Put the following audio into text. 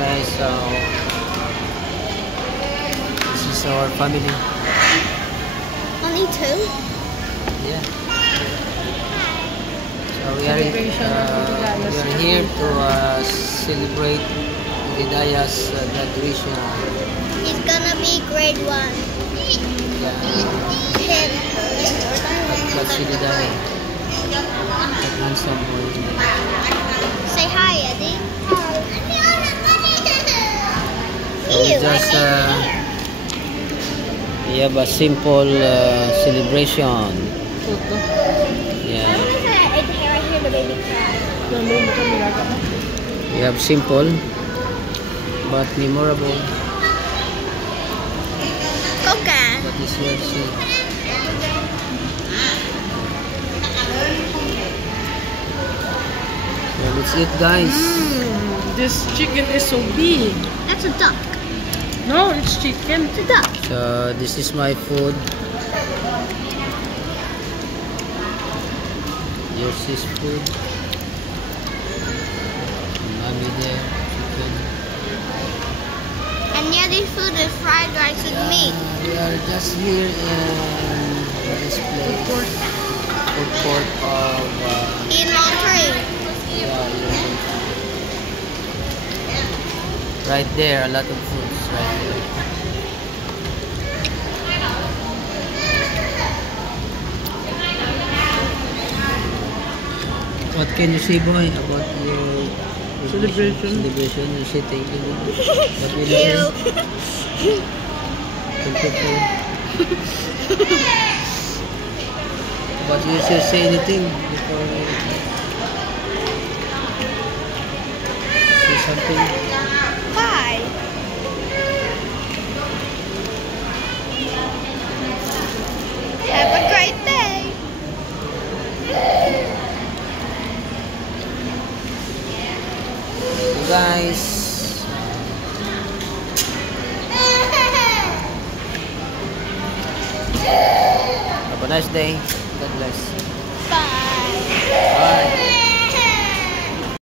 guys, so this is our family. Only two? Yeah. So we are here to celebrate Hidayah's graduation. He's gonna be grade 1. Yeah. Him. That's Hidayah. That handsome boy. Say hi, Eddie. So we just we have a simple celebration. Yeah. I hear the baby cry. We have simple but memorable. Coca. What is your seat? So let's eat, guys. This chicken is so big. That's a duck. No, it's chicken. It's a duck. So this is my food. Yours is food. Mommy there, chicken. And Eddie's food is fried rice with meat. We are just here in this place. Food court of In Montreal. right there, a lot of foods right there. What can you say, boy, about your Celebration? You say thank you. What will you say? Thank you. But you should say anything before you say something. Bye. Have a great day. Guys, have a nice day. God bless. Bye. Bye.